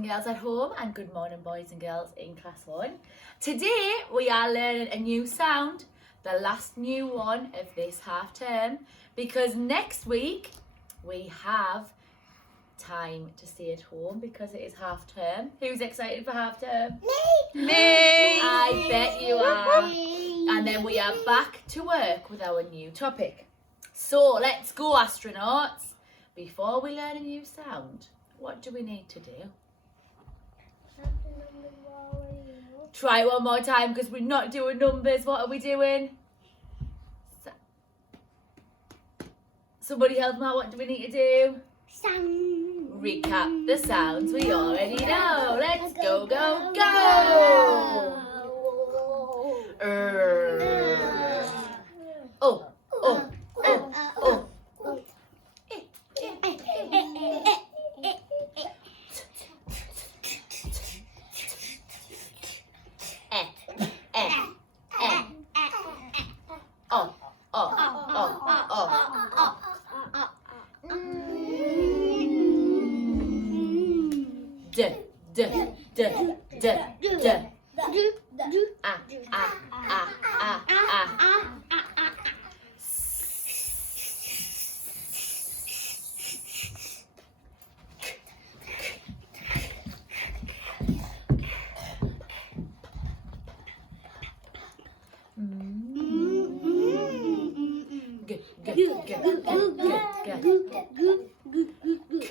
and girls at home, and good morning boys and girls in class 1. Today we are learning a new sound, the last new one of this half term, because next week we have time to stay at home because it is half term. Who's excited for half term? Me! I bet you are. And then we are back to work with our new topic. So let's go, astronauts. Before we learn a new sound, what do we need to do? Try it one more time because we're not doing numbers. What are we doing? Somebody help me out. What do we need to do? Sound. Recap the sounds we already know. Let's go, go, go! Oh, oh, oh, oh. Oh, oh, oh, oh. D, d, d, d, d. Ah, ah, ah, ah, ah. Good, good, good, good, good, good.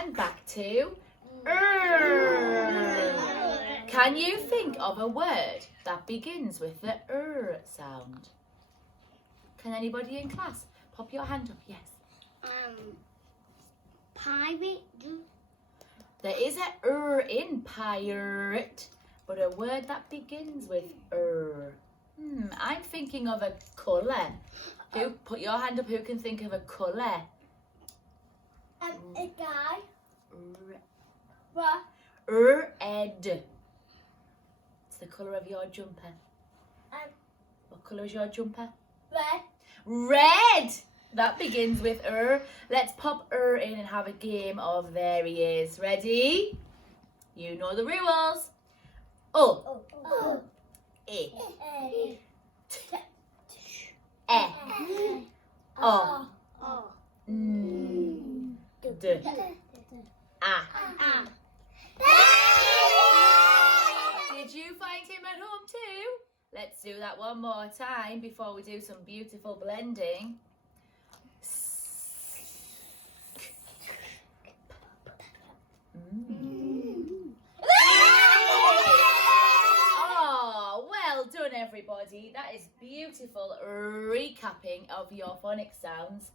And back to Can you think of a word that begins with the sound? Can anybody in class pop your hand up? Yes. Pirate. There is a in pirate, but a word that begins with I'm thinking of a colour. Who put your hand up? Who can think of a colour? A guy. Red. It's the colour of your jumper. What colour is your jumper? Red. Red! That begins with Let's pop in and have a game of there he is. Ready? You know the rules. Oh. E. E. O. D. A. Did you find him at home too? Let's do that one more time before we do some beautiful blending. Oh, well done everybody. That is beautiful recapping of your phonics sounds.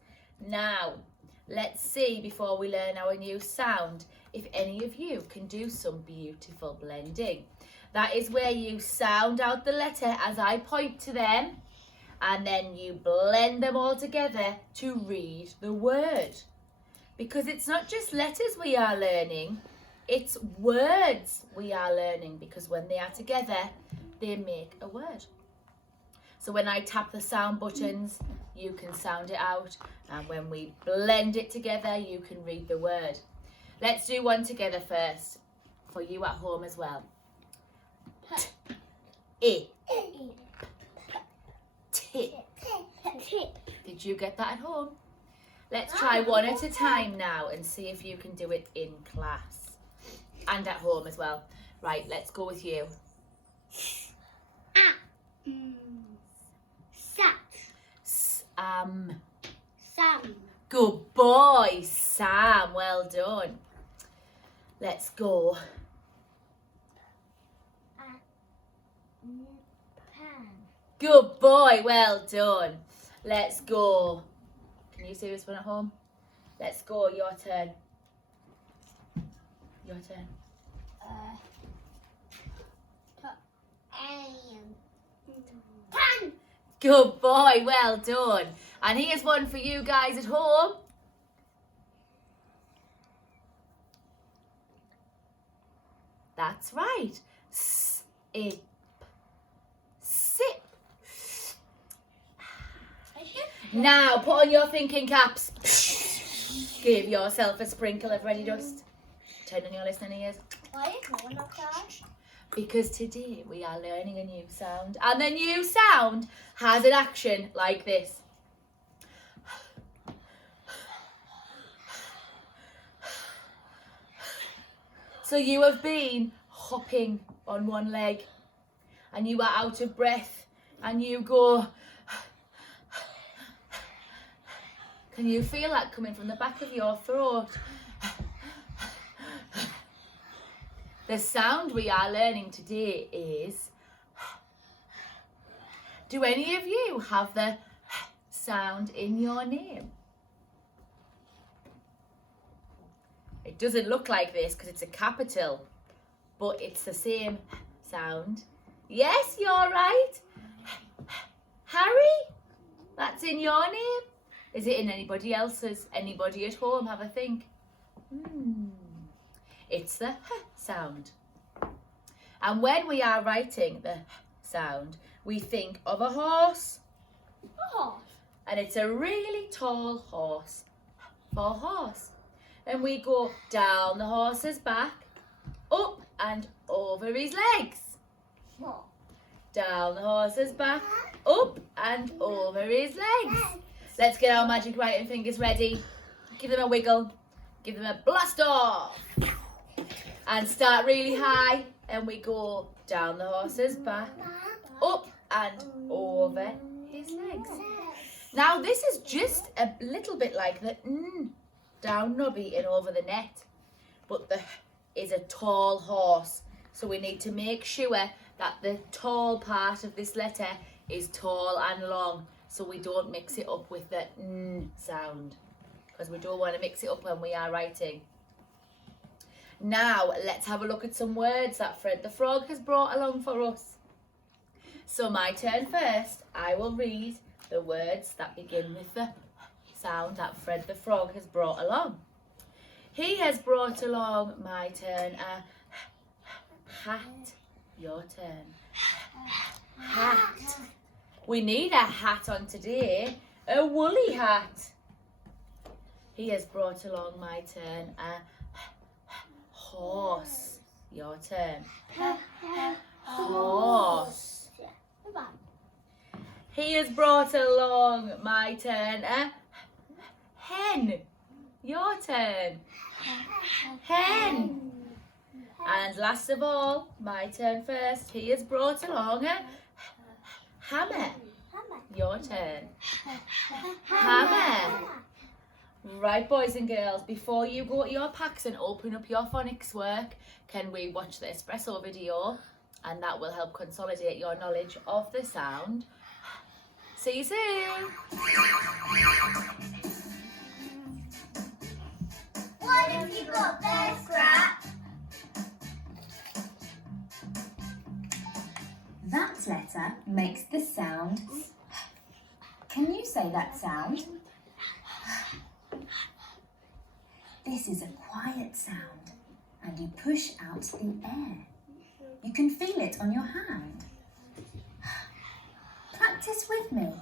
Now, let's see before we learn our new sound if any of you can do some beautiful blending. That is where you sound out the letter as I point to them and then you blend them all together to read the word. Because it's not just letters we are learning, it's words we are learning, because when they are together, they make a word. So when I tap the sound buttons, you can sound it out, and when we blend it together, you can read the word. Let's do one together first, for you at home as well. T. Tip. Did you get that at home? Let's try one at a time now and see if you can do it in class and at home as well. Right, let's go with you. Sam. Good boy, Sam. Well done. Let's go. Good boy. Well done. Let's go. Can you see this one at home? Let's go. Your turn. Your turn. Good boy. Well done. And here's one for you guys at home. That's right. Sip. Now, put on your thinking caps. Give yourself a sprinkle of ready dust. Turn on your listening ears. Why is no one outside? Because today we are learning a new sound. And the new sound has an action like this. So you have been hopping on one leg and you are out of breath and you go. Can you feel that coming from the back of your throat? The sound we are learning today is. Do any of you have the sound in your name? It doesn't look like this because it's a capital, but it's the same sound. Yes, you're right. Harry, that's in your name. Is it in anybody else's? Anybody at home? Have a think. It's the sound. And when we are writing the sound, we think of a horse. Oh. And it's a really tall horse for horse. And we go down the horse's back, up and over his legs. Oh. Down the horse's back, up and over his legs. Let's get our magic writing fingers ready. Give them a wiggle. Give them a blast off. And start really high. And we go down the horse's back, up and over his legs. Now this is just a little bit like the down nubby and over the net. But the is a tall horse. So we need to make sure that the tall part of this letter is tall and long. So we don't mix it up with the sound. Because we don't want to mix it up when we are writing. Now, let's have a look at some words that Fred the Frog has brought along for us. So my turn first. I will read the words that begin with the sound that Fred the Frog has brought along. He has brought along, my turn, a hat. Your turn. Hat. We need a hat on today. A woolly hat. He has brought along, my turn, a horse. Your turn. Horse. He has brought along, my turn, a hen. Your turn. Hen. And last of all, my turn first. He has brought along a hammer. Your turn. Hammer. Right, boys and girls, before you go to your packs and open up your phonics work, can we watch the espresso video? And that will help consolidate your knowledge of the sound. See you soon. What have you got there, Scrap? That letter makes the sound. Can you say that sound? This is a quiet sound, and you push out the air. You can feel it on your hand. Practice with me.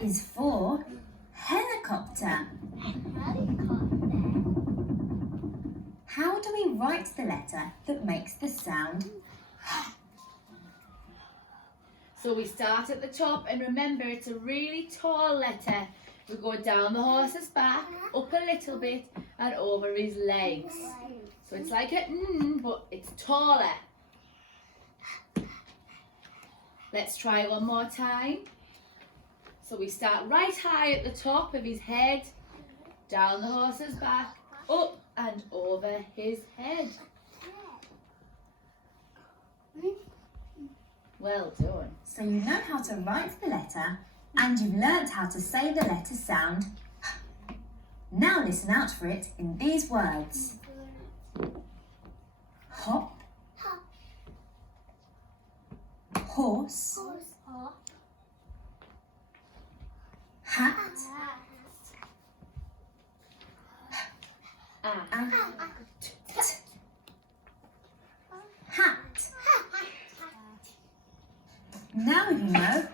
Is for helicopter. How do we write the letter that makes the sound? So we start at the top, and remember it's a really tall letter. We go down the horse's back, up a little bit and over his legs. So it's like a but it's taller. Let's try one more time. So we start right high at the top of his head, down the horse's back, up and over his head. Well done. So you know how to write the letter, and you've learnt how to say the letter sound. Now listen out for it in these words. Hop, horse, hat, Ah. and Now you know